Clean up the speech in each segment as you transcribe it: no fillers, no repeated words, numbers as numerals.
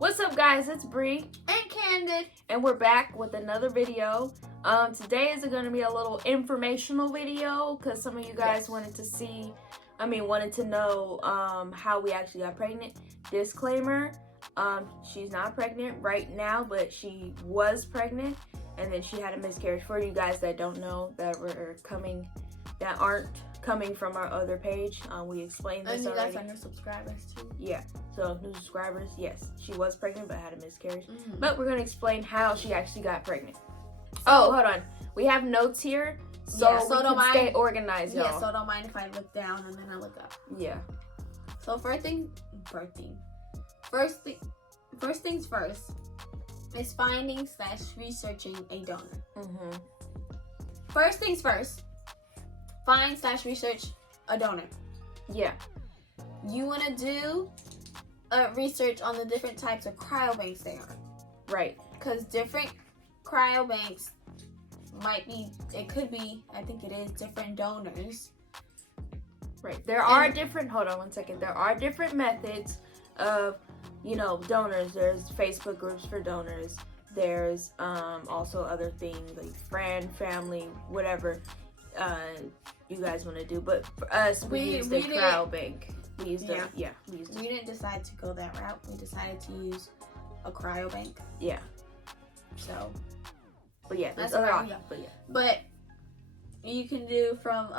What's up, guys? It's Bree and Candid, and we're back with another video. Today is going to be a little informational video because some of you guys wanted to know how we actually got pregnant. Disclaimer: she's not pregnant right now, but she was pregnant, and then she had a miscarriage. For you guys that don't know, that aren't coming from our other page, we explained this already. And you guys are new subscribers too. Yeah, so new subscribers, yes, she was pregnant but had a miscarriage. But we're gonna explain how she actually got pregnant. Oh, hold on, we have notes here, so we can stay organized, y'all. Yeah, so don't mind if I look down and then I look up. Yeah. So first things first is finding/researching a donor. First things first. Find/research a donor. Yeah. You want to do research on the different types of cryobanks there are. Right. Because different cryobanks I think it is different donors. Right. There are different methods of, donors. There's Facebook groups for donors. There's also other things like friend, family, whatever you guys want to do, but for us, we used the Cryobank. We didn't decide to go that route. We decided to use a Cryobank. Yeah. So. But yeah, that's other options. But you can do from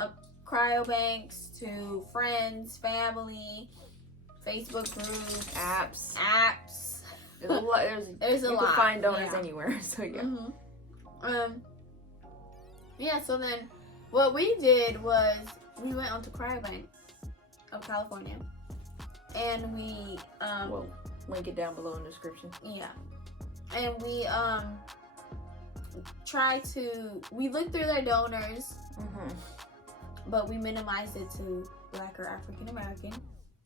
cryobanks to friends, family, Facebook groups, apps. There's a lot. You can find donors anywhere. So yeah. So then what we did was we went onto Cryobank of California, and we we'll link it down below in the description. Yeah, and we we looked through their donors, but we minimized it to Black or African American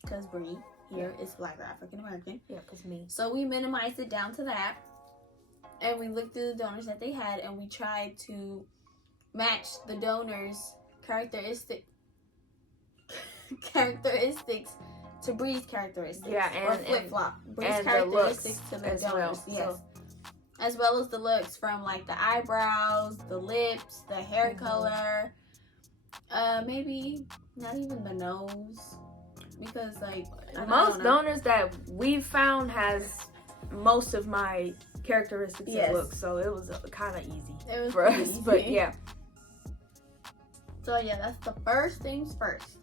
because Bree here is Black or African American. Yeah, because me. So we minimized it down to that, and we looked through the donors that they had, and we tried to match the donors' characteristics to Bree's characteristics. Yeah, or flip flop. Bree's characteristics to the donors. Yes. As well as the looks from like the eyebrows, the lips, the hair color, maybe not even the nose, because like most donors that we found has most of my characteristics and looks, so it was kind of easy for us. Easy. But yeah. So yeah, that's the first things first.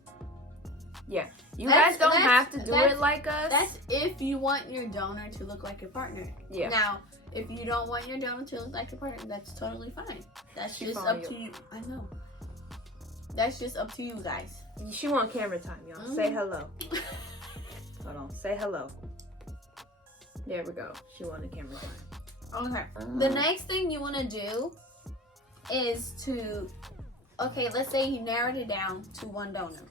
Yeah, you guys don't have to do it like us. That's if you want your donor to look like your partner. Yeah. Now, if you don't want your donor to look like your partner, that's totally fine. That's just up to you. I know. That's just up to you guys. She want camera time, y'all. Say hello. Hold on. Say hello. There we go. She wanted camera time. Okay. The next thing you want to do is let's say you narrowed it down to one donor.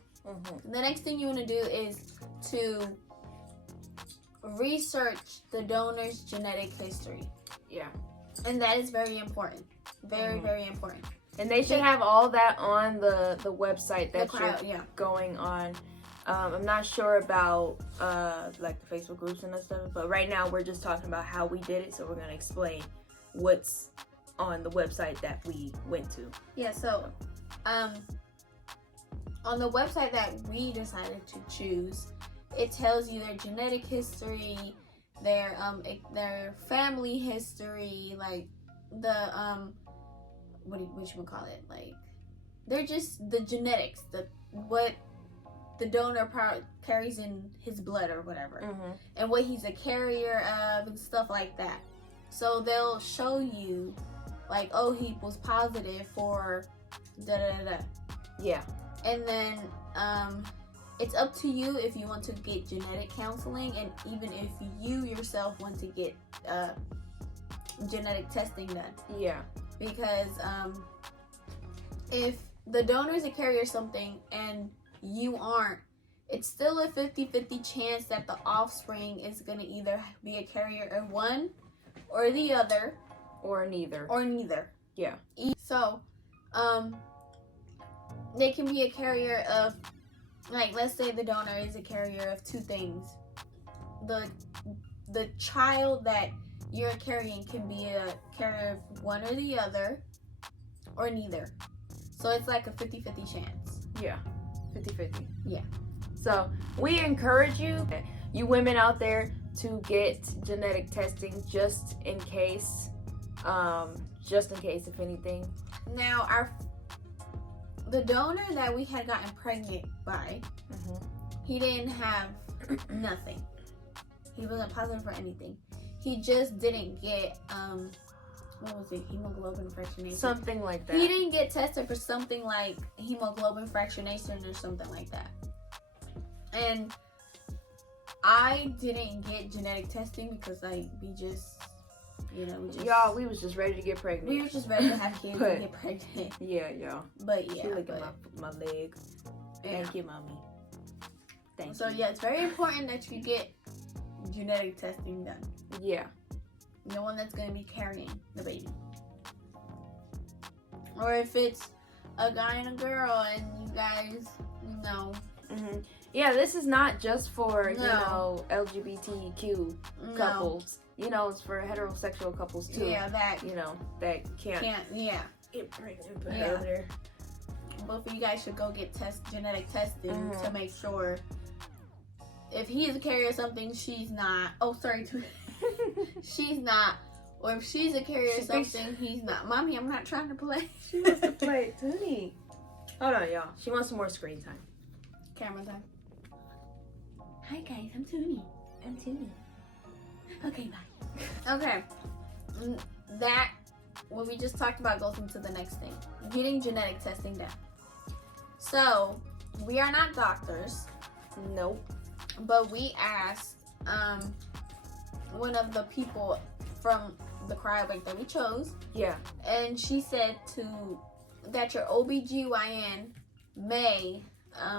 The next thing you want to do is to research the donor's genetic history. Yeah. And that is very important. Very, very important. And they should have all that on the website that you're going on. I'm not sure about like the Facebook groups and that stuff, but right now we're just talking about how we did it, so we're going to explain what's on the website that we went to. Yeah, so on the website that we decided to choose, it tells you their genetic history, their family history, like the what you call it, like they're just the genetics, what the donor carries in his blood or whatever, and what he's a carrier of and stuff like that. So they'll show you like, oh, he was positive for da da da da. Yeah. And then it's up to you if you want to get genetic counseling, and even if you yourself want to get genetic testing done. Yeah. Because if the donor is a carrier of something and you aren't, it's still a 50-50 chance that the offspring is going to either be a carrier of one or the other. Or neither. Yeah. So, they can be a carrier of, like, let's say the donor is a carrier of two things. The the child that you're carrying can be a carrier of one or the other, or neither. So it's like a 50-50 chance. Yeah, 50-50. Yeah. So we encourage you women out there, to get genetic testing just in case, if anything. Now, the donor that we had gotten pregnant by, he didn't have nothing. He wasn't positive for anything. He just didn't get what was it? Hemoglobin fractionation. Something like that. He didn't get tested for something like hemoglobin fractionation or something like that. And I didn't get genetic testing because we was just ready to get pregnant. We were just ready to have kids and get pregnant. Yeah, y'all. But yeah. She licking my leg. Yeah. Thank you, mommy. Thank you. So yeah, it's very important that you get genetic testing done. Yeah. No one that's going to be carrying the baby. Or if it's a guy and a girl and you guys, Yeah, this is not just for, LGBTQ couples. It's for heterosexual couples too. Yeah, that can't get pregnant. But both of you guys should go get genetic testing to make sure if he's a carrier of something, she's not. Oh, sorry, she's not. Or if she's a carrier of something, he's not. Mommy, I'm not trying to play. She wants to play, Toonie. Hold on, y'all. She wants some more screen time. Camera time. Hi guys, I'm Toonie. Okay, bye. Okay, that what we just talked about goes into the next thing: getting genetic testing done. So we are not doctors. Nope. But we asked one of the people from the cryobank that we chose. Yeah. And she said that your OBGYN may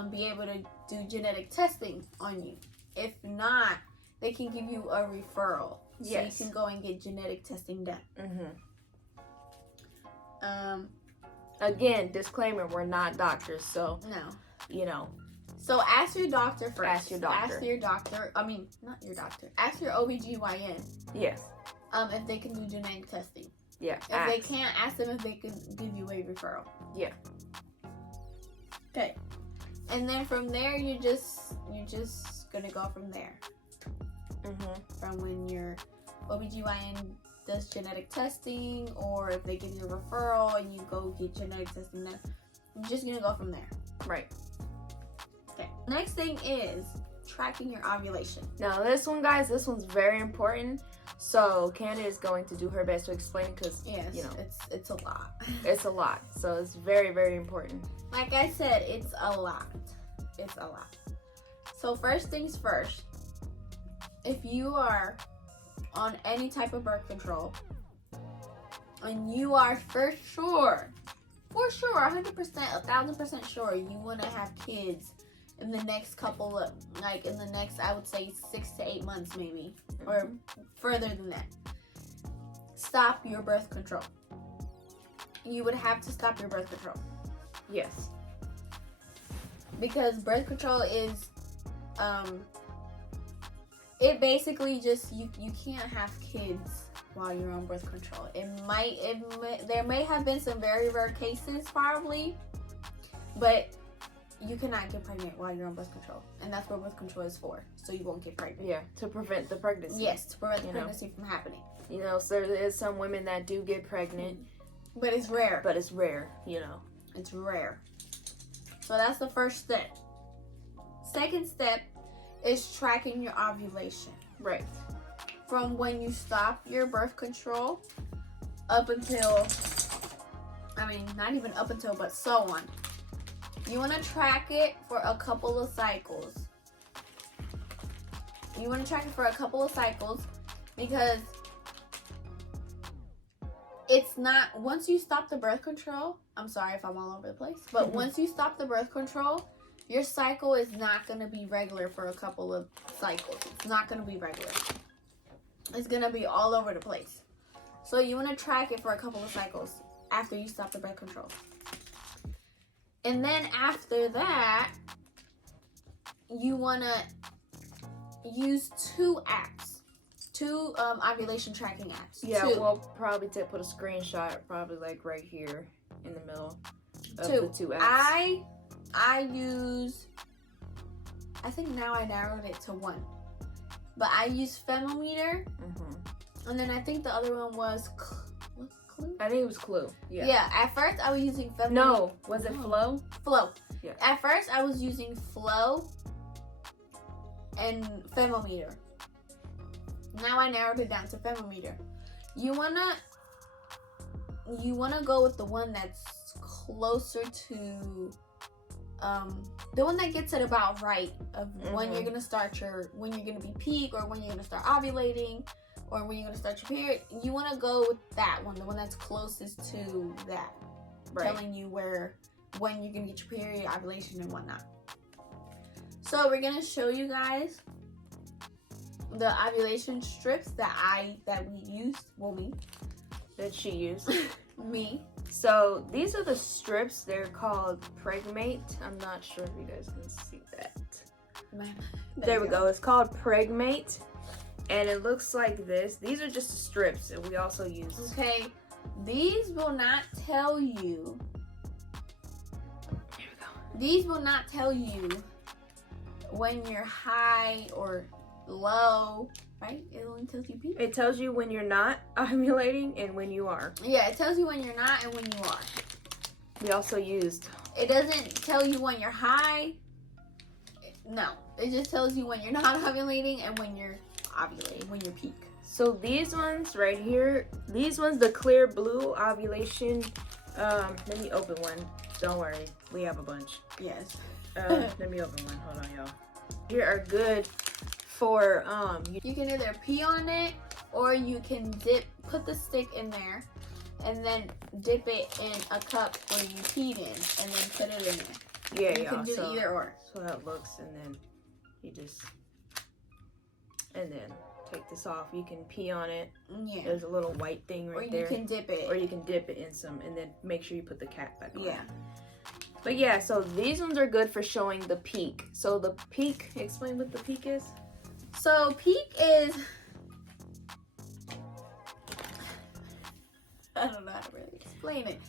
be able to do genetic testing on you. If not, they can give you a referral. Yes. So you can go and get genetic testing done. Again, disclaimer, we're not doctors, so no. So ask your doctor first. Ask your doctor. I mean, not your doctor. Ask your OBGYN. Yes. If they can do genetic testing. Yeah. If they can't, ask them if they can give you a referral. Yeah. Okay. And then from there, you're just gonna go from there. From when your OBGYN does genetic testing, or if they give you a referral and you go get genetic testing done, you're just gonna go from there. Right. Okay. Next thing is tracking your ovulation. Now this one, guys, this one's very important. So Candid is going to do her best to explain because it's a lot. It's a lot. So it's very, very important. Like I said, it's a lot. It's a lot. So first things first, if you are on any type of birth control and you are for sure, 100%, 1,000% sure you want to have kids in the next couple of, I would say 6 to 8 months maybe, or further than that, stop your birth control. You would have to stop your birth control. Yes. Because birth control is, it basically just, you can't have kids while you're on birth control. There may have been some very rare cases probably, but you cannot get pregnant while you're on birth control. And that's what birth control is for, so you won't get pregnant. Yeah, to prevent the pregnancy. Yes, to prevent the pregnancy from happening. So there is some women that do get pregnant. But it's rare. It's rare. It's rare. So that's the first step. Second step is tracking your ovulation. Right. From when you stop your birth control up until, not even up until, but so on. You want to track it for a couple of cycles. Because it's not, once you stop the birth control, I'm sorry if I'm all over the place, but once you stop the birth control, your cycle is not going to be regular for a couple of cycles. It's not going to be regular. It's going to be all over the place. So you want to track it for a couple of cycles after you stop the birth control. And then after that, you want to use 2 apps. 2 ovulation tracking apps. Yeah, 2. we'll probably put a screenshot, probably like right here in the middle of 2. the 2 apps. I use, I think now I narrowed it to 1. But I use FEMOMETER, and then I think the other one was Clue? I think it was Clue. Yeah. Yeah, at first I was using FEMOMETER. No, was it Flow? Flow. Yeah. At first I was using Flow and FEMOMETER. Now I narrowed it down to FEMOMETER. You wanna go with the one that's closer to the one that gets it about right of when you're gonna when you're gonna be peak, or when you're gonna start ovulating, or when you're gonna start your period. You wanna go with that one, the one that's closest to that, telling you when you're gonna get your period, ovulation, and whatnot. So we're gonna show you guys the ovulation strips that we used. Well, me. That she used. Me. So these are the strips. They're called Pregmate. I'm not sure if you guys can see that. There we go. It's called Pregmate, and it looks like this. These are just the strips that we also use. Okay, these will not tell you. Here we go. These will not tell you when you're high or low, right? It only tells you peak. It tells you when you're not ovulating and when you are. Yeah, it tells you when you're not and when you are. We also used. It doesn't tell you when you're high. No, it just tells you when you're not ovulating and when you're ovulating, when you're peak. So these ones right here, these ones, the clear blue ovulation. Let me open one. Don't worry, we have a bunch. Yes. Let me open one. Hold on, y'all. Here are good for You can either pee on it, or you can put the stick in there, and then dip it in a cup where you peed in, and then put it in there. Yeah, you can do either or. So how it looks, and then you just take this off. You can pee on it. Yeah. There's a little white thing right there. Or you can dip it. Or you can dip it in some, and then make sure you put the cap back on. Yeah. But yeah, so these ones are good for showing the peak. So the peak, explain what the peak is. So peak is, I don't know how to really explain it,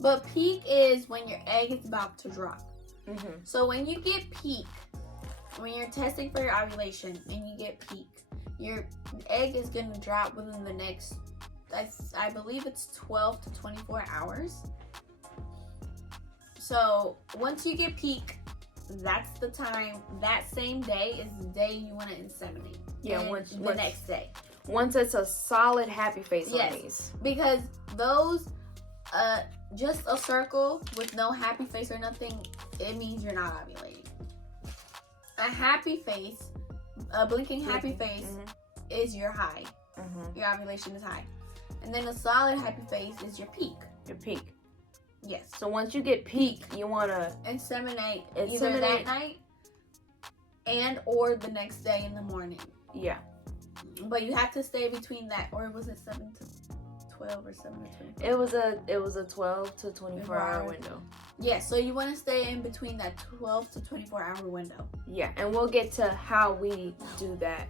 but peak is when your egg is about to drop. So when you get peak, when you're testing for your ovulation and you get peak, your egg is going to drop within the next, I believe it's 12 to 24 hours. So once you get peak, that's the time, that same day is the day you want to inseminate. Yeah, the next day. Once it's a solid happy face on these. Because those, just a circle with no happy face or nothing, it means you're not ovulating. A happy face, a blinking happy face is your high. Your ovulation is high. And then a solid happy face is your peak. Your peak. Yes. So once you get peak, you want to inseminate either that night and or the next day in the morning. Yeah. But you have to stay between that, or was it 7 to 12 or 7 to 24? It was a 12 to 24 hour window. Yeah, so you want to stay in between that 12 to 24 hour window. Yeah, and we'll get to how we do that.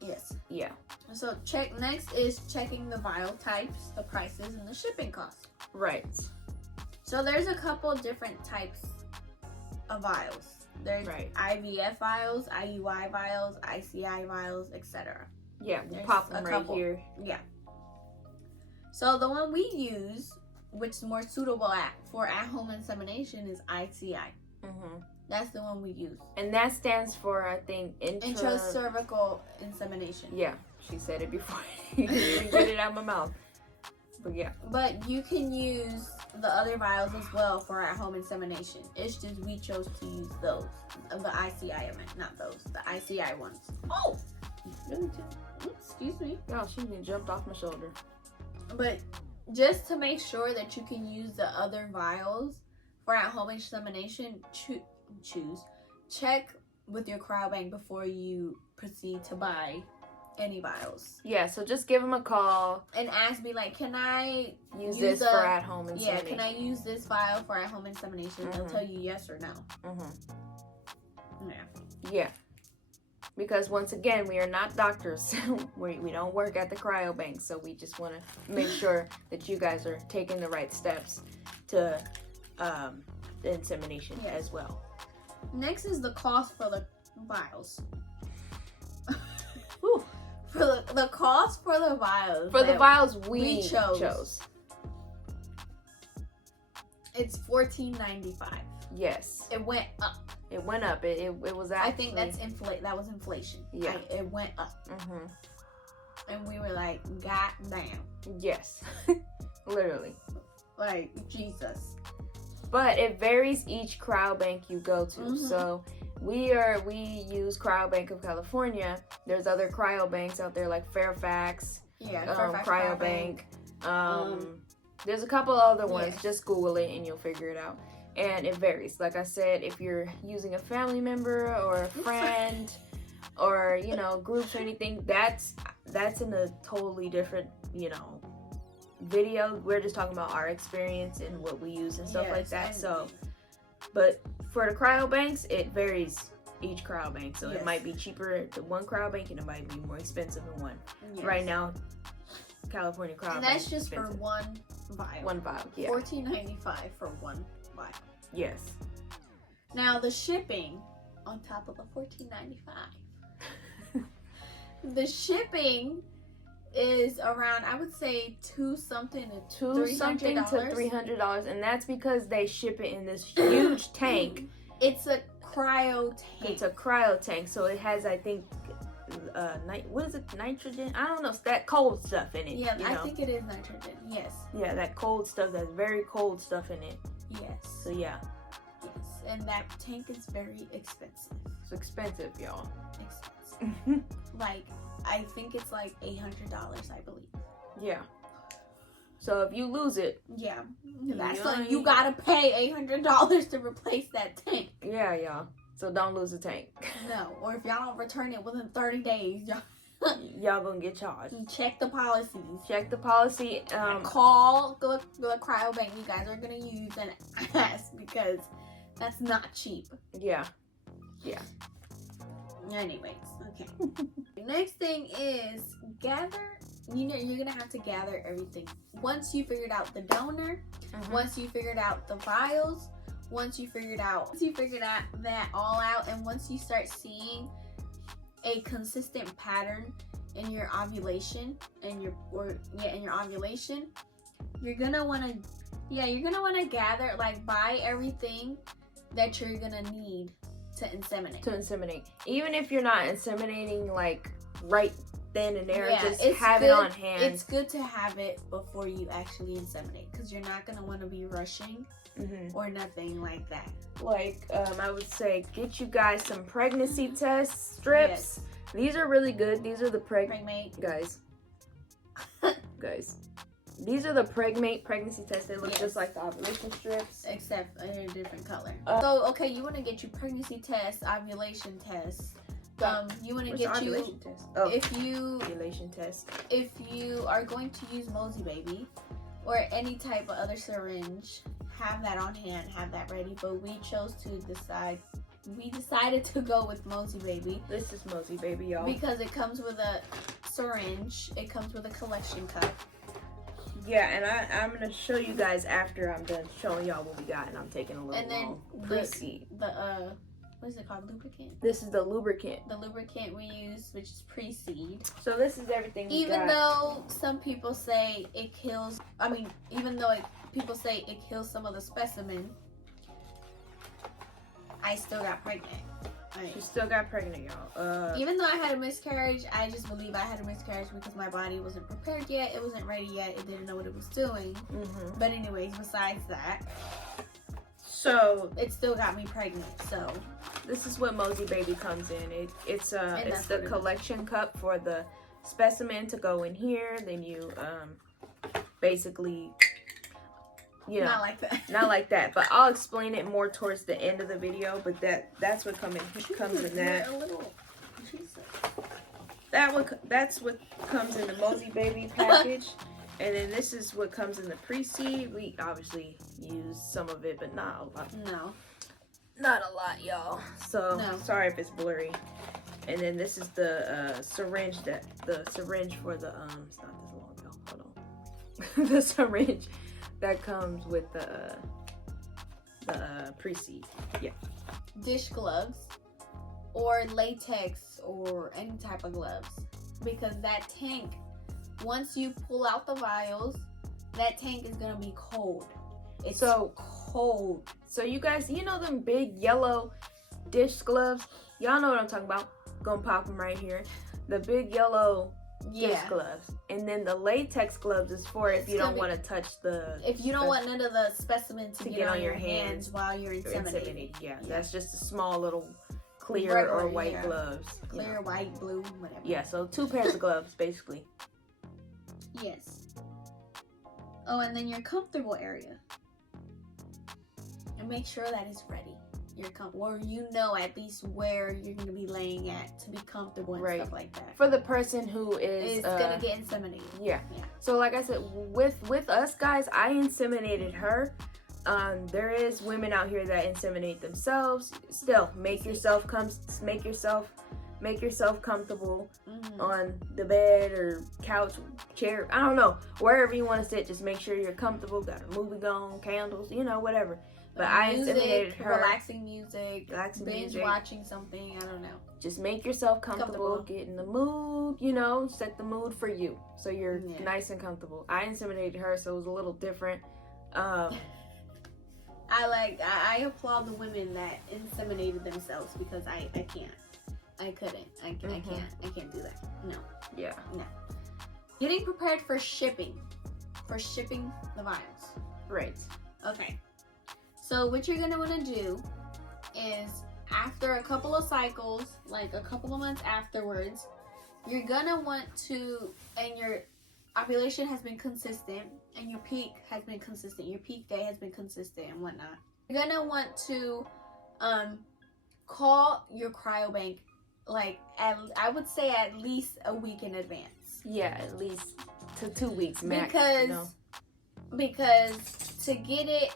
Yes. Yeah. So next is checking the vial types, the prices, and the shipping costs. Right. So there's a couple different types of vials. There's IVF vials, IUI vials, ICI vials, etc. Yeah, we'll pop them right here. Yeah. So the one we use, which is more suitable for at-home insemination, is ICI. That's the one we use. And that stands for, I think, intracervical insemination. Yeah, she said it before. You didn't get it out of my mouth. But yeah. But you can use the other vials as well for at-home insemination. It's just we chose to use those. The ICI, I meant, not those. The ICI ones. Oh! Really? Excuse me. Oh, she even jumped off my shoulder. But just to make sure that you can use the other vials for at-home insemination, check with your cryobank before you proceed to buy any vials. Yeah, so just give them a call and ask me, like, can I use this for at-home insemination? Yeah, can I use this vial for at-home insemination? They'll tell you yes or no. Yeah. because once again, we are not doctors. we don't work at the cryobank, so we just want to make sure that you guys are taking the right steps to the insemination as well. Next is the cost for the vials. Whew. The cost for the vials. For the vials we chose. It's $14.95. Yes. It went up. It went up. It was actually... I think that was inflation. Yeah. It went up. Mm-hmm. And we were like, God damn. Yes. Literally. Like, Jesus. But it varies each cryobank you go to. Mm-hmm. So we use Cryobank of California. There's other cryobanks out there like Fairfax. Yeah, Fairfax Cryobank. There's a couple other ones. Yes. Just Google it and you'll figure it out. And it varies. Like I said, if you're using a family member or a friend or, you know, groups or anything, that's in a totally different, you know, video. We're just talking about our experience and what we use and stuff like that. So, but for the cryobanks, it varies each cryobank. So it might be cheaper to one cryobank and it might be more expensive than one. Yes. Right now, California cryobank. And that's just for one vial. One vial, yeah. $14.95 for one vial. Yes. Now the shipping on top of the $14.95. The shipping is around, I would say, $200 to $300, and that's because they ship it in this huge tank. It's a cryo tank. It's a cryo tank, so it has, I think, what is it? Nitrogen? I don't know. It's that cold stuff in it. Yeah, I think it is nitrogen. Yes. Yeah, that cold stuff. That very cold stuff in it. Yes. So yeah. Yes, and that tank is very expensive. It's expensive, y'all. Expensive. Like, I think it's like $800, I believe. Yeah. So if you lose it, that's like you gotta pay $800 to replace that tank. Yeah, y'all. So don't lose the tank. No, or if y'all don't return it within 30 days, y'all gonna get charged. Check the policies. Check the policy. Call the cryobank you guys are gonna use and ask, because that's not cheap. Yeah. Yeah. Anyways, okay. Next thing is gather. You know, you're gonna have to gather everything. Once you figured out the donor, once you figured out the vials, once you figured that all out, and once you start seeing a consistent pattern in your ovulation and in your ovulation, you're gonna wanna gather, like, buy everything that you're gonna need to inseminate. Even if you're not inseminating like right then and there, just have it on hand. It's good to have it before you actually inseminate, because you're not gonna want to be rushing or nothing like that. Like, I would say get you guys some pregnancy test strips. Yes. These are really good. These are the Pregmate guys. These are the Pregmate pregnancy tests. They look just like the ovulation strips, except in a different color. So, okay, you want to get your pregnancy test, ovulation test. You want to get you ovulation test. If you are going to use MOSIE Baby or any type of other syringe, have that on hand, have that ready. But we decided to go with MOSIE Baby. This is MOSIE Baby, y'all, because it comes with a syringe. It comes with a collection cup. Yeah, and I'm going to show you guys after I'm done showing y'all what we got, and I'm taking a little long pre-seed. What is it called? Lubricant? This is the lubricant. The lubricant we use, which is pre-seed. So this is everything we got. Even though some people say it kills, people say it kills some of the specimen, I still got pregnant. She still got pregnant, y'all. Even though I had a miscarriage, I just believe I had a miscarriage because my body wasn't prepared yet. It wasn't ready yet. It didn't know what it was doing. But anyways, besides that, so it still got me pregnant. So this is what MOSIE Baby comes in. It's the collection cup for the specimen to go in here. Then you basically, not like that. But I'll explain it more towards the end of the video. But that's what comes in that. That's what comes in the MOSIE Baby package. And then this is what comes in the pre-seed. We obviously use some of it, but not a lot. No. Not a lot, y'all. So, sorry if it's blurry. And then this is the syringe for the it's not this long ago. Hold on. The syringe that comes with the pre-seed. Yeah. Dish gloves or latex or any type of gloves, because that tank, once you pull out the vials, that tank is gonna be cold. It's so cold. So you guys, you know them big yellow dish gloves? Y'all know what I'm talking about. Gonna pop them right here. The big yellow dish gloves. And then the latex gloves is for if you don't want to touch if you don't want none of the specimen to get on your hands while you're inseminating. Yeah, that's just a small little clear or white gloves. Clear, white, blue, whatever. Yeah, so 2 pairs of gloves, basically. Yes. Oh, and then your comfortable area. And make sure that it's ready. Or you know at least where you're going to be laying at to be comfortable and stuff like that. For the person who is going to get inseminated. Yeah. So like I said, with us guys, I inseminated her. There is women out here that inseminate themselves. Still, make yourself comfortable on the bed or couch, chair. I don't know, wherever you want to sit. Just make sure you're comfortable. Got a movie going, candles, whatever. But I inseminated her. Relaxing music, binge watching something. I don't know. Just make yourself comfortable. Get in the mood. Set the mood for you, so you're nice and comfortable. I inseminated her, so it was a little different. I applaud the women that inseminated themselves, because I can't. I couldn't. I can't do that. No. Yeah. No. Getting prepared for shipping. For shipping the vials. Right. Okay. So what you're going to want to do is, after a couple of cycles, like a couple of months afterwards, you're going to want to, and your ovulation has been consistent, and your peak has been consistent, your peak day has been consistent and whatnot. You're going to want to call your cryobank, like, I would say at least a week in advance. Yeah, at least to 2 weeks max. Because to get it,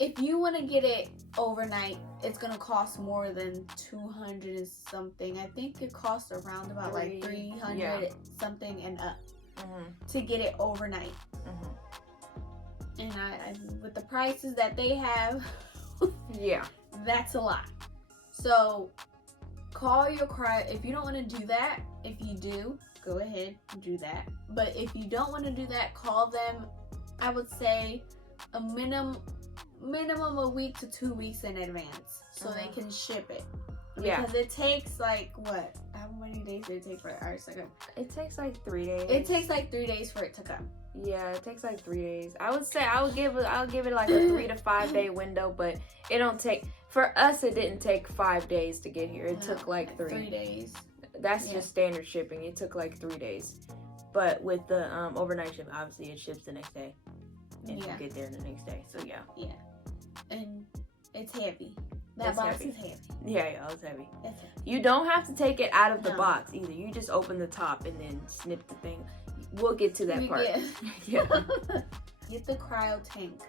if you want to get it overnight, it's going to cost more than 200 and something. I think it costs around about like 300 something and up to get it overnight. And I with the prices that they have, that's a lot. So call your if you don't want to do that, if you do, go ahead and do that. But if you don't want to do that, call them, I would say a minimum a week to 2 weeks in advance, so they can ship it. Because it takes like what? How many days did it take for ours to come? It takes like 3 days. It takes like 3 days for it to come. Yeah, it takes like 3 days. I would say I'll give it like a 3 to 5 day window, but it don't take, for us it didn't take 5 days to get here. It took like 3 days. That's just standard shipping. It took like 3 days. But with the overnight ship, obviously it ships the next day. And you get there the next day. So yeah. And it's heavy. That box is heavy. Yeah, it's heavy. It's heavy. You don't have to take it out of the box either. You just open the top and then snip the thing. We'll get to that part. Get the cryo tank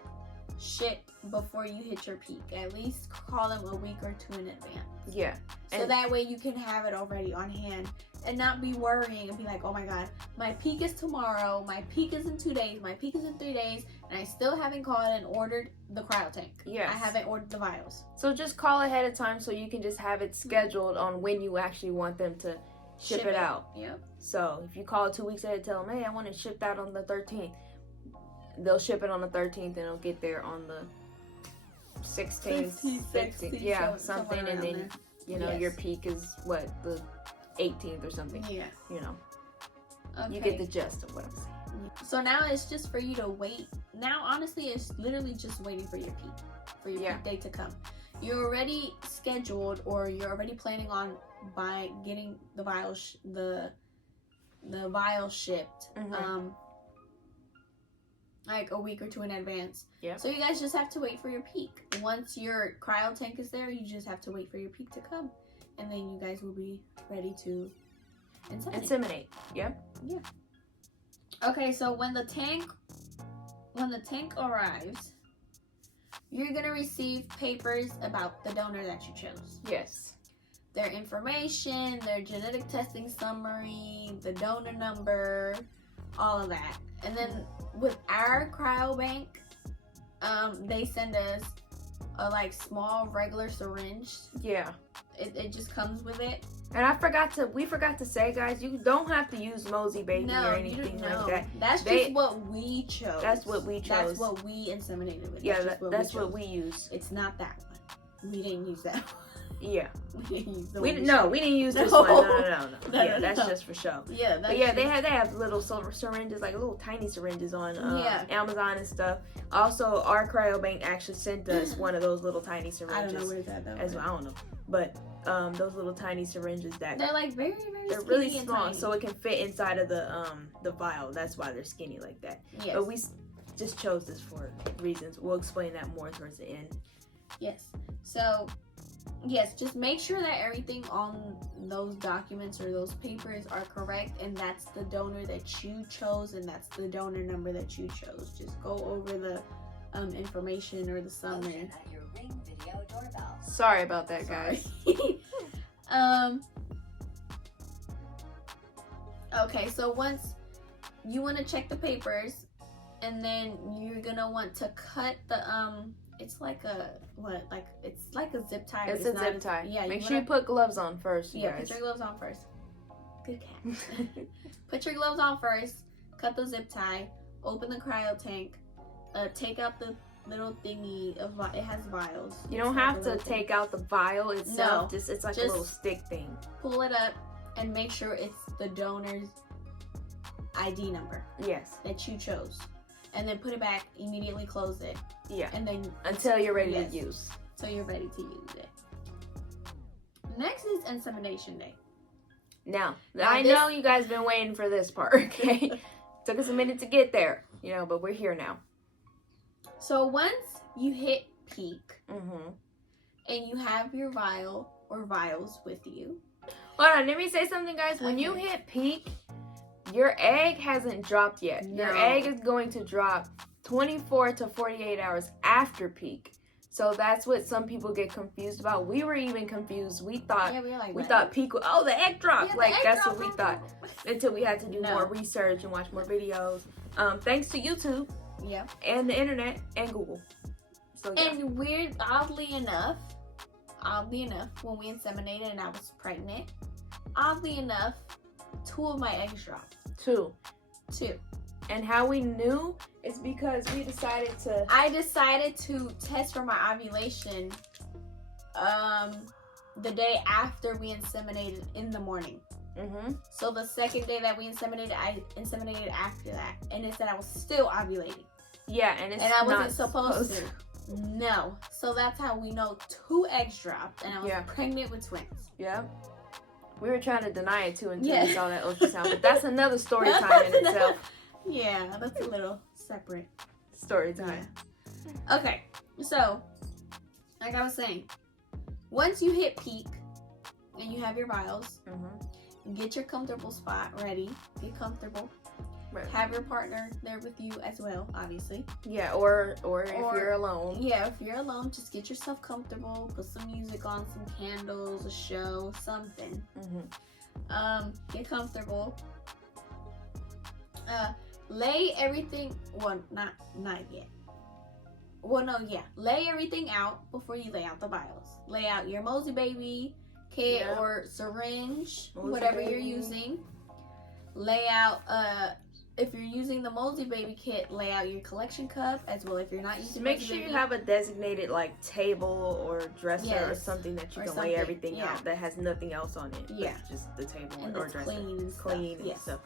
shipped before you hit your peak. At least call them a week or 2 in advance. Yeah. So that way you can have it already on hand and not be worrying and be like, oh my god, my peak is tomorrow, my peak is in 2 days, my peak is in 3 days, and I still haven't called and ordered the cryo tank. Yes. I haven't ordered the vials. So just call ahead of time so you can just have it scheduled on when you actually want them to ship it out. Yep. So if you call 2 weeks ahead, tell them, hey, I want it shipped out on the 13th. They'll ship it on the 13th and it'll get there on the 16th, 16th, yeah, something, and then your peak is what, the 18th or something. Yeah. You get the gist of what I'm saying. So now it's just for you to wait. Now, honestly, it's literally just waiting for your peak, peak day to come. You're already scheduled, or you're already planning on getting the vials, the vials shipped. Like a week or 2 in advance. Yeah. So you guys just have to wait for your peak. Once your cryo tank is there, you just have to wait for your peak to come, and then you guys will be ready to inseminate. Yep. Yeah. Okay, so when the tank arrives, you're gonna receive papers about the donor that you chose. Yes. their information, their genetic testing summary, the donor number, all of that. And then with our cryobank, they send us a like small regular syringe. Yeah. It just comes with it. And we forgot to say, guys, you don't have to use MOSIE baby or anything like that. That's just what we chose. That's what we chose. That's what we inseminated with. Yeah, that's what we use. It's not that one. We didn't use that one. Yeah. We didn't use we didn't use this one. No. Yeah, that's just for show. Yeah, but yeah, they have little silver syringes, like little tiny syringes on Amazon and stuff. Also, our cryobank actually sent us one of those little tiny syringes. I don't know where's that though. As well, I don't know, but those little tiny syringes that they're like very they're really small, so it can fit inside of the vial. That's why they're skinny like that. Yes. But we just chose this for reasons. We'll explain that more towards the end. Yes. So. Yes, just make sure that everything on those documents or those papers are correct, and that's the donor that you chose, and that's the donor number that you chose. Just go over the information or the summary. Sorry about that, guys. Okay, so once you want to check the papers, and then you're gonna want to cut the it's like a it's like a zip tie. It's a zip tie. Yeah. Make sure you put gloves on first, you guys. Put your gloves on first. Good cat. Put your gloves on first. Cut the zip tie. Open the cryo tank. Take out the little thingy of it has vials. You don't have to take out the vial itself. No, it's like a little stick thing. Pull it up and make sure it's the donor's ID number. Yes. That you chose. And then put it back, immediately close it. Yeah. And then until you're ready to use. So you're ready to use it. Next is insemination day. Now I know you guys been waiting for this part, okay? Took us a minute to get there, but we're here now. So once you hit peak, and you have your vial or vials with you. Hold on, let me say something, guys. When you hit peak, your egg hasn't dropped yet. No. Your egg is going to drop 24 to 48 hours after peak. So that's what some people get confused about. We were even confused. We thought we thought peak was, the egg dropped. Yeah, that's what we thought. Until we had to do more research and watch more videos. Thanks to YouTube. Yeah. And the internet and Google. So yeah. And oddly enough, when we inseminated and I was pregnant, oddly enough, 2 of my eggs dropped. 2. And how we knew is because I decided to test for my ovulation the day after we inseminated in the morning. So the second day that we inseminated, I inseminated after that, and it said I was still ovulating. Yeah, and I wasn't supposed to. No. So that's how we know 2 eggs dropped, and I was pregnant with twins. Yeah. We were trying to deny it too until we saw that ultrasound, but that's another story time in itself. Yeah, that's a little separate story time. Yeah. Okay, so like I was saying, once you hit peak and you have your vials, get your comfortable spot ready. Get comfortable. Right. Have your partner there with you as well, obviously. Yeah, or if you're alone. Yeah, if you're alone, just get yourself comfortable. Put some music on, some candles, a show, something. Get comfortable. Lay everything. Well, not yet. Well, no, yeah. Lay everything out before you lay out the vials. Lay out your MOSIE baby kit or syringe, whatever you're using. Lay out. If you're using the MOSIE baby kit, lay out your collection cup as well. If you're not using, make sure you have a designated table or dresser or something that you can lay everything out that has nothing else on it. Yeah, just the table and or dresser. Clean and stuff.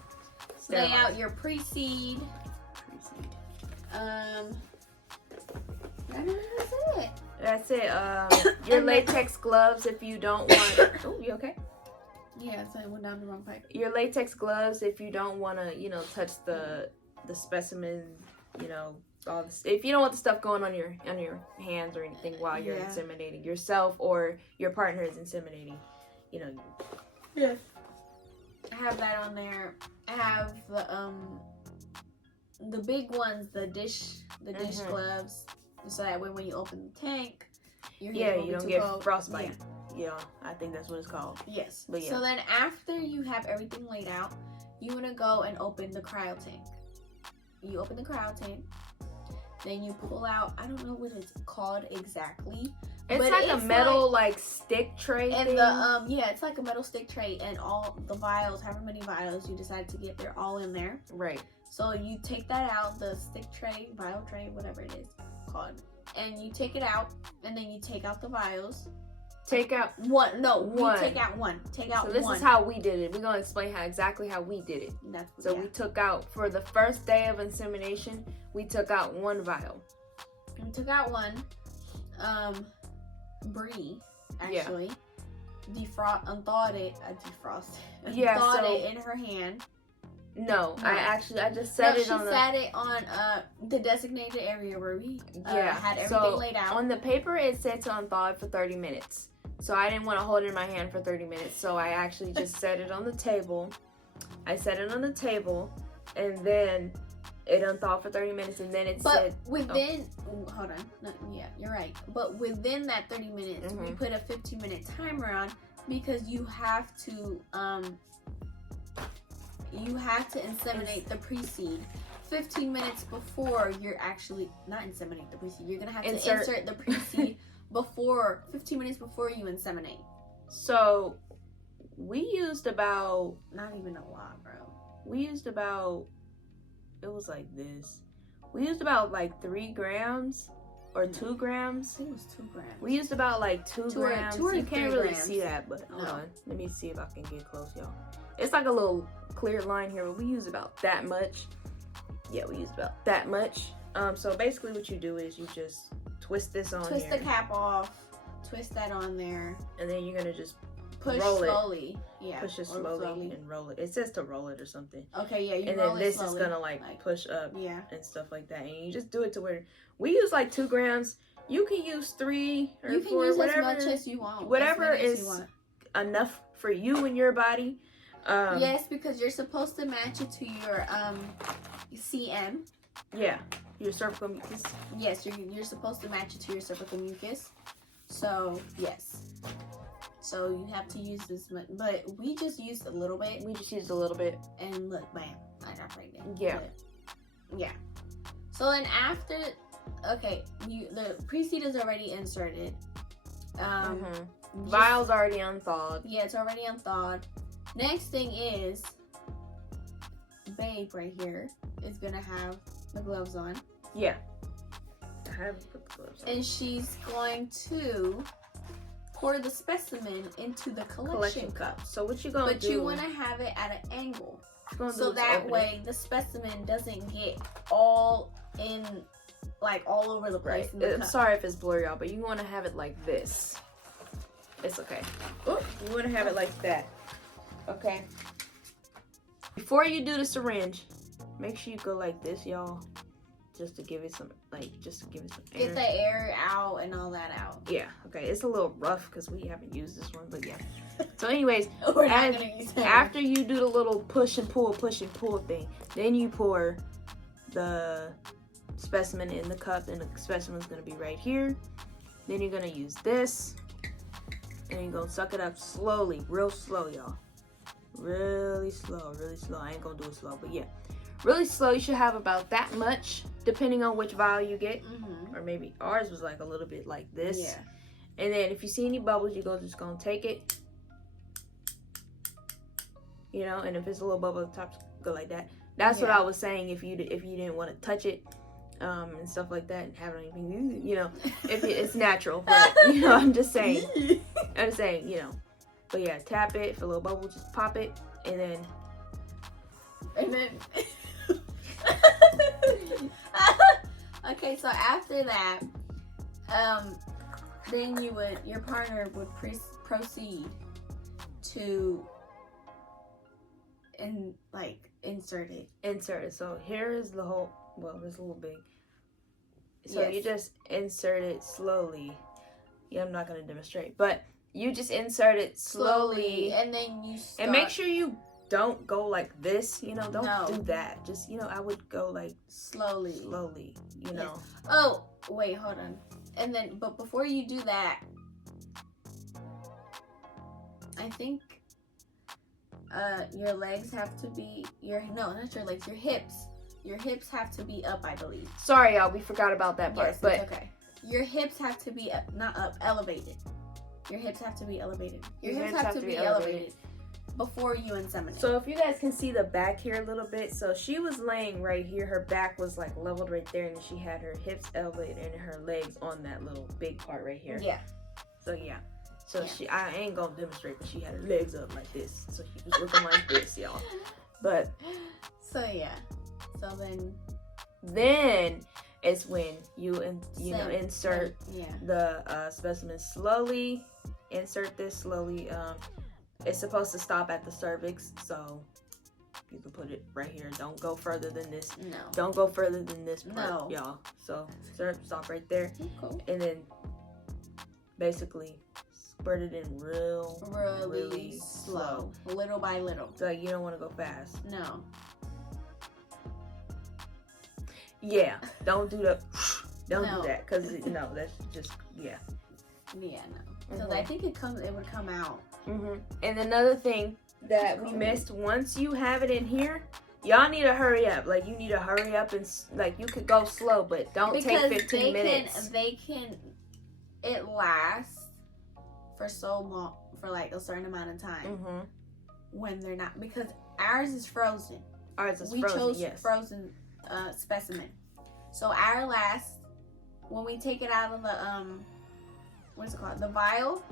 Lay out your pre-seed. That's it. Your latex gloves if you don't want. Oh, you okay? Yeah, so it went down the wrong pipe. Your latex gloves if you don't want to, touch the specimen, all this. If you don't want the stuff going on your hands or anything while you're inseminating yourself or your partner is inseminating, Yes. I have that on there. I have the big ones, the dish gloves, so that way when you open the tank, your hands you don't get frostbite. Yeah, I think that's what it's called. Yes. But yeah. So then after you have everything laid out, you want to go and open the cryo tank. You open the cryo tank. Then you pull out, I don't know what it's called exactly. It's like a metal like stick tray and thing. Yeah, it's like a metal stick tray, and all the vials, however many vials you decide to get, they're all in there. Right. So you take that out, the stick tray, vial tray, whatever it is called, and you take it out, and then you take out the vials. Take out one. No, one. We take out one. Take out one. So this is how we did it. We're gonna explain exactly how we did it. We took out, for the first day of insemination, we took out one vial. We took out one. Bree actually thawed it in her hand. No, I just set it on. She sat it on the designated area where we had everything laid out. On the paper, it said to unthaw it for 30 minutes. So I didn't want to hold it in my hand for 30 minutes. So I actually just set it on the table. I set it on the table, and then it unthawed for 30 minutes, and then it said... Hold on. No, yeah, you're right. But within that 30 minutes, we put a 15-minute timer on, because you have to inseminate the pre-seed 15 minutes before you're actually... Not inseminate the pre-seed. You're going to have to insert the pre-seed 15 minutes before you inseminate. So, we used about... Not even a lot, bro. We used about... It was like this. We used about like 3 grams or 2 grams. I think it was 2 grams. We used about like 2 grams. You can't really see that, but hold on. Let me see if I can get close, y'all. It's like a little clear line here, but we use about that much. Yeah, we used about that much. So basically what you do is you just twist this on Twist the cap off. Twist that on there. And then you're going to just push roll slowly. Yeah. Push it slowly and roll it. It says to roll it or something. Okay, yeah, you and roll then it this slowly. is gonna like push up and stuff like that. And you just do it to where we use like 2 grams. You can use 3 or 4, you can use whatever, as much as you want. Whatever is enough for you and your body. Yes, because you're supposed to match it to your CM. Yeah, your cervical mucus. Yes, you're supposed to match it to your cervical mucus. So yes. So you have to use this much, but we just used a little bit. We just used a little bit. And look, bam, I got pregnant. Yeah. Yeah. So then after, okay, the pre-seed is already inserted. Vial's already unthawed. Yeah, it's already unthawed. Next thing is, babe right here is gonna have the gloves on. Yeah. I haven't put the gloves on. And she's going to pour the specimen into the collection cup. So what you gonna do? But you want to have it at an angle, so that way the specimen doesn't get all in, like all over the place. Right. I'm sorry if it's blurry, y'all, but you want to have it like this. It's okay. Ooh, you want to have it like that. Okay. Before you do the syringe, make sure you go like this, y'all. Just to give it some, air. Get the air out and all that out. Yeah, okay. It's a little rough because we haven't used this one, but yeah. So anyways, after you do the little push and pull thing, then you pour the specimen in the cup, and the specimen's going to be right here. Then you're going to use this, and you're going to suck it up slowly, real slow, y'all. Really slow, really slow. I ain't going to do it slow, but yeah. Really slow. You should have about that much, depending on which vial you get. Or maybe ours was like a little bit like this. Yeah. And then if you see any bubbles, you're just gonna take it. You know, and if it's a little bubble at the top, go like that. That's what I was saying. If you didn't want to touch it, and stuff like that, and have anything, you know, if it's natural. But you know, I'm just saying, you know. But yeah, tap it. If a little bubble, just pop it, and then. Okay, so after that, then your partner would proceed to insert it. So here is the whole. Well, it's a little big. So you just insert it slowly. Yeah, I'm not gonna demonstrate, but you just insert it slowly, and then you start. And make sure you don't go like this, you know, don't do that. Just, you know, I would go like slowly, you know. Yes. Oh, wait, hold on. And then, but before you do that, I think your legs have to be not your legs, your hips. Your hips have to be up, I believe. Sorry, y'all, we forgot about that part. Yes, but it's okay. Your hips have to be up, not up, elevated. Your hips have to be elevated. Your hips have to be elevated before you inseminate. So if you guys can see the back here a little bit, so she was laying right here. Her back was like leveled right there, and she had her hips elevated and her legs on that little big part right here. Yeah. So yeah. So I ain't gonna demonstrate, but she had her legs up like this. So she was looking like this, y'all. But so yeah. So then it's when you insert the specimen slowly. Insert this slowly. It's supposed to stop at the cervix, so you can put it right here. Don't go further than this. No. Don't go further than this part, y'all. So stop right there. Cool. And then basically spread it in really slow. Little by little. So you don't want to go fast. No. Yeah, don't do that. Don't do that, because that's just Yeah, no. So I think it would come out. And another thing that we missed, once you have it in here, y'all need to hurry up. Like, you need to hurry up and, like, you could go slow, but don't take 15 minutes. It lasts for so long, for like a certain amount of time when they're not, because ours is frozen. We chose frozen specimen. So our last, when we take it out of the, what's it called? The vial,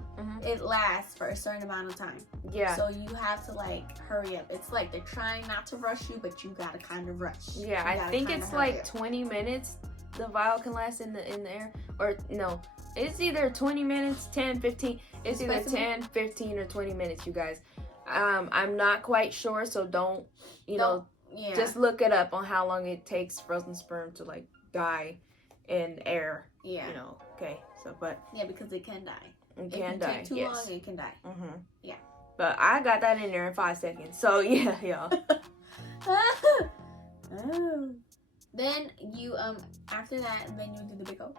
it lasts for a certain amount of time. Yeah. So you have to like hurry up. It's like they're trying not to rush you, but you gotta kind of rush. Yeah, I think it's like 20 minutes the vial can last in the air. Or no, it's either 20 minutes, 10, 15. It's either 10, 15, or 20 minutes, you guys. I'm not quite sure, so don't just look it up on how long it takes frozen sperm to like die in air. Yeah. Okay. So, but yeah, because it can die. It can die. Take too long, it can die. Yeah. But I got that in there in 5 seconds. So yeah, y'all. Oh. Then you after that, then you do the big O.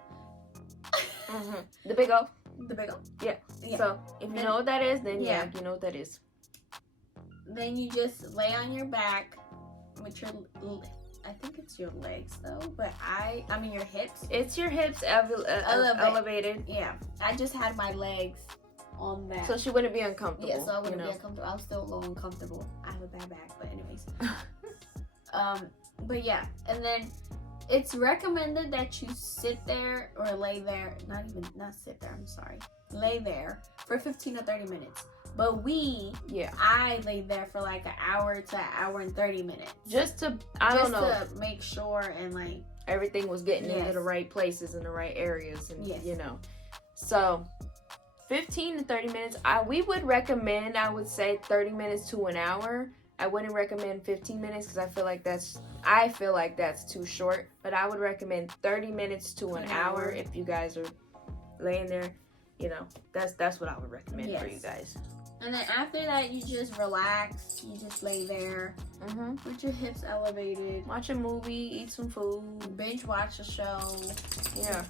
The big O. The big O. Yeah. So if you know what that is, then you know what that is. Then you just lay on your back with your, I think it's your legs though, but I mean your hips. It's your hips elevated. Yeah. I just had my legs on that. So she wouldn't be uncomfortable. Yeah, so I wouldn't be uncomfortable. I was still a little uncomfortable. I have a bad back, but anyways. But yeah, and then it's recommended that you sit there or lay there, not sit there, I'm sorry. Lay there for 15 or 30 minutes. But I laid there for like an hour to an hour and 30 minutes. Just to make sure and like everything was getting into the right places and the right areas and So 15 to 30 minutes. We would recommend, I would say 30 minutes to an hour. I wouldn't recommend 15 minutes because I feel like that's too short. But I would recommend 30 minutes to an hour if you guys are laying there. That's what I would recommend for you guys. And then after that, you just relax. You just lay there with your hips elevated. Watch a movie, eat some food. Binge watch a show. Yeah.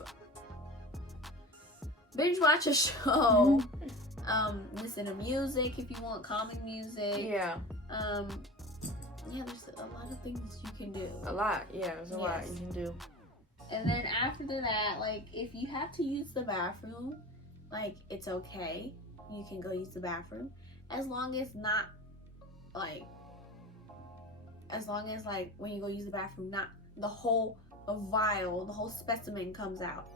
Binge watch a show. Listen to music if you want calming music. Yeah. There's a lot of things you can do. A lot. Yeah, there's a lot you can do. And then after that, like, if you have to use the bathroom, like, it's okay. You can go use the bathroom. As long as when you go use the bathroom, not the whole vial, the whole specimen comes out.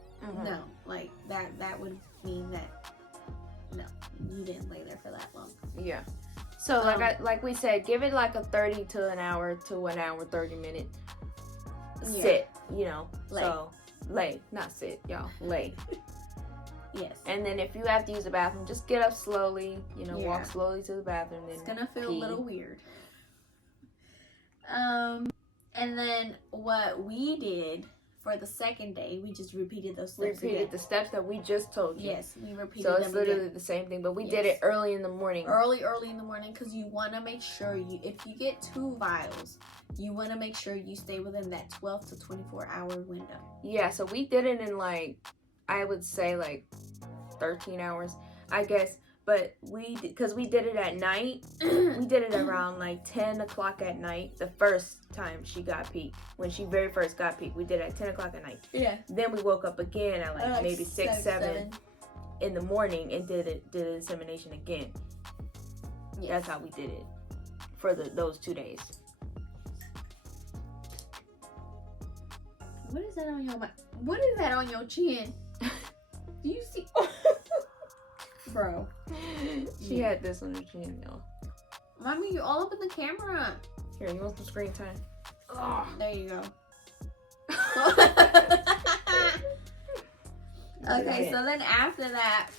No, like, that would mean that, no, you didn't lay there for that long. Yeah. So, like we said, give it like a 30 to an hour to an hour, 30 minute sit, Lay. So, lay, not sit, y'all, lay. Yes. And then if you have to use the bathroom, just get up slowly, walk slowly to the bathroom. Then it's gonna feel a little weird. And then what we did for the second day, we just repeated those steps. The steps that we just told you. Yes, we repeated them. So it's literally the same thing, but we did it early in the morning. Early in the morning, because you want to make sure if you get 2 vials, you want to make sure you stay within that 12 to 24 hour window. Yeah, so we did it in I would say 13 hours, I guess. But because we did it at night, we did it around like 10 o'clock at night. The first time she got peak, when she very first got peak, we did it at 10 o'clock at night. Yeah. Then we woke up again at like maybe 6, 7 in the morning and did the insemination again. Yes. That's how we did it for those 2 days. What is that on your What is that on your chin? Do you see? Bro. She had this on her chin, y'all. Mommy, you're all up in the camera. Here, you want some screen time? Oh, there you go. Okay, so then after that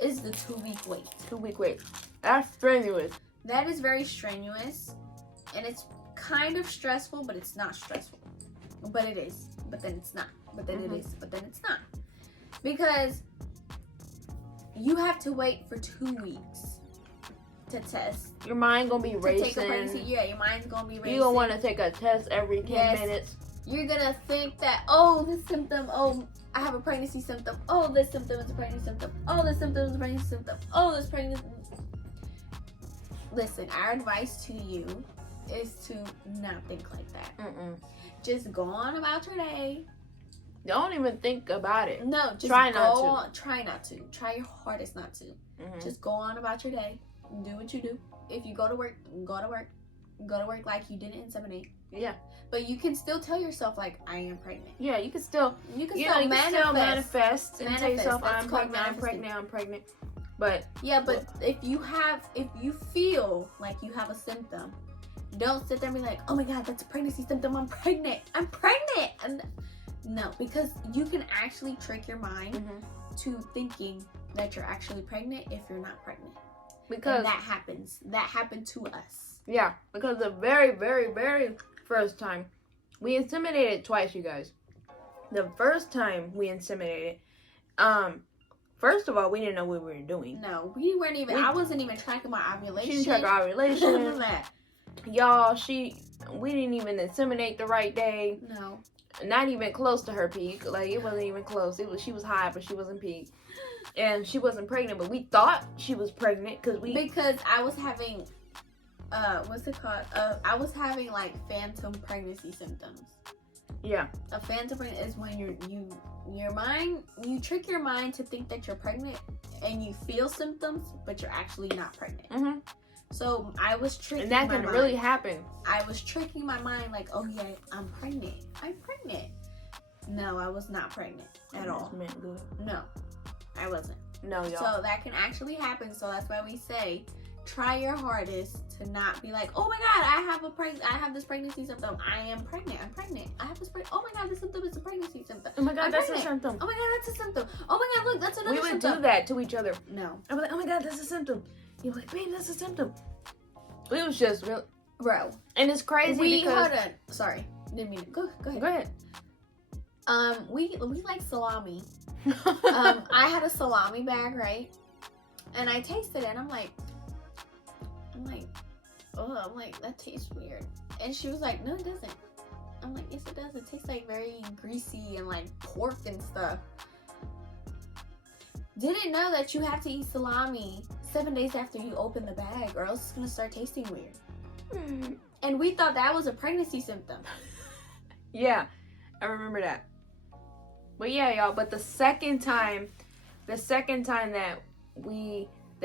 is the 2-week wait. 2-week wait. That's strenuous. That is very strenuous. And it's kind of stressful, but it's not stressful. But it is. But then it's not. But then it is. But then it's not. Because you have to wait for 2 weeks to test. Your mind gonna be racing. To take a pregnancy. Yeah, your mind's gonna be racing. You gonna want to take a test every 10 minutes. You're gonna think that, oh, this symptom, oh, I have a pregnancy symptom. Oh, this symptom is a pregnancy symptom. Oh, this symptom is a pregnancy symptom. Oh, this pregnancy. Listen, our advice to you is to not think like that. Just go on about your day. Don't even think about it. No, just try not to. Try not to. Try your hardest not to. Just go on about your day. Do what you do. If you go to work, go to work. Go to work like you didn't inseminate. Yeah. But you can still tell yourself, like, I am pregnant. Yeah, you can still manifest and tell yourself, I'm pregnant. But yeah, but if you feel like you have a symptom, don't sit there and be like, oh my God, that's a pregnancy symptom. I'm pregnant. And no, because you can actually trick your mind to thinking that you're actually pregnant if you're not pregnant. Because and that happens. That happened to us. Yeah, because the very, very, very first time we inseminated twice, you guys. The first time we inseminated, first of all, we didn't know what we were doing. No, we weren't even. I wasn't even tracking my ovulation. She didn't track our ovulation. Y'all, we didn't even inseminate the right day. No. Not even close to her peak. Like, it wasn't even close. She was high, but she wasn't peak. And she wasn't pregnant, but we thought she was pregnant because I was having, what's it called? I was having like phantom pregnancy symptoms. Yeah. A phantom pregnancy is when you trick your mind to think that you're pregnant and you feel symptoms, but you're actually not pregnant. So I was tricking my mind. And that can really happen. I was tricking my mind like, oh yeah, I'm pregnant. No, I was not pregnant at all. No, I wasn't. No, y'all. So that can actually happen. So that's why we say, try your hardest to not be like, oh my God, I have this pregnancy symptom. I am pregnant. I have this oh my God, this symptom is a pregnancy symptom. Oh my God, that's a symptom. Oh my God, that's a symptom. Oh my God, look, that's another symptom. We would do that to each other. No. I'm like, oh my God, that's a symptom. You're like, babe, that's a symptom. It was just real, bro. And it's crazy because... Hold on. Sorry. Didn't mean to. Go ahead. We like salami. I had a salami bag, right? And I tasted it and I'm like, that tastes weird. And she was like, no, it doesn't. I'm like, yes, it does. It tastes like very greasy and like pork and stuff. Didn't know that you have to eat salami 7 days after you open the bag, or else it's gonna start tasting weird. And we thought that was a pregnancy symptom. Yeah, I remember that. But yeah, y'all. But the second time that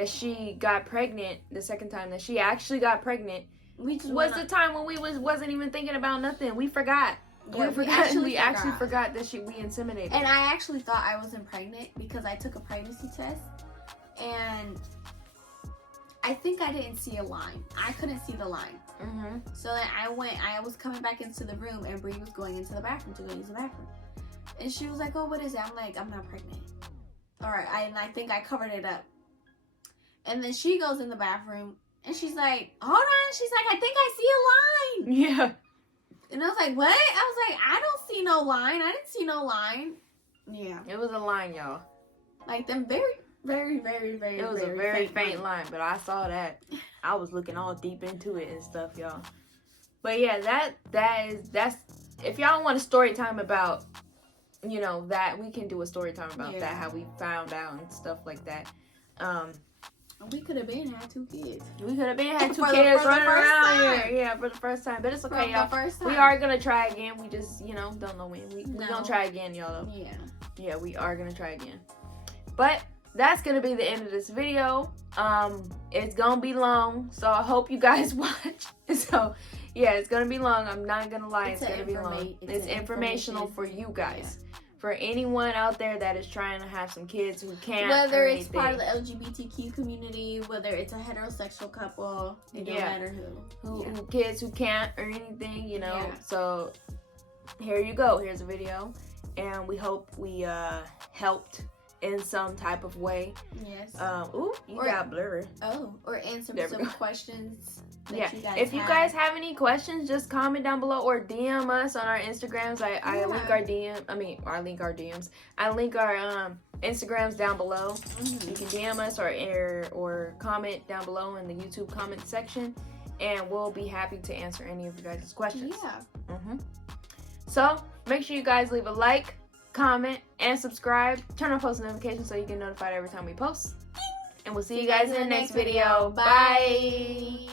she got pregnant, the second time that she actually got pregnant, was the time when we wasn't even thinking about nothing. We forgot. Yeah, we actually forgot that we inseminated. And I actually thought I wasn't pregnant because I took a pregnancy test, and I think I didn't see a line. I couldn't see the line. So then I was coming back into the room, and Bree was going into the bathroom to go use the bathroom. And she was like, oh, what is it? I'm like, I'm not pregnant. All right, I think I covered it up. And then she goes in the bathroom, and she's like, hold on. She's like, I think I see a line. Yeah. And I was like, what? I was like, I don't see no line. I didn't see no line. Yeah. It was a line, y'all. Like them very, very, very, very, it was a very faint line, but I saw that. I was looking all deep into it and stuff, y'all. But yeah, that's if y'all want a story time about, that, we can do a story time about that, how we found out and stuff like that. We could have been had 2 kids. We could have been had 2 For the kids first running around time. here. Yeah, for the first time. But it's okay, From y'all. the first time. We are gonna try again. We just, don't know when. We No. gonna try again, y'all. Though. Yeah. Yeah, we are gonna try again. But that's gonna be the end of this video. It's gonna be long, so I hope you guys watch. So yeah, it's gonna be long. I'm not gonna lie, it's gonna be long. It's informational for you guys. Yeah. For anyone out there that is trying to have some kids who can't, whether it's part of the LGBTQ community, whether it's a heterosexual couple, it don't matter who kids who can't or anything, Yeah. So here you go. Here's a video, and we hope we helped in some type of way. Yes. You got blurry. Oh, or answer some questions. Yeah. If you guys have any questions, just comment down below or DM us on our Instagrams. I link our DM. I link our DMs. I link our Instagrams down below. Mm-hmm. You can DM us or comment down below in the YouTube comment section, and we'll be happy to answer any of you guys' questions. Yeah. Mm-hmm. So make sure you guys leave a like, comment, and subscribe. Turn on post notifications so you get notified every time we post. And we'll see you guys in the next video. Bye.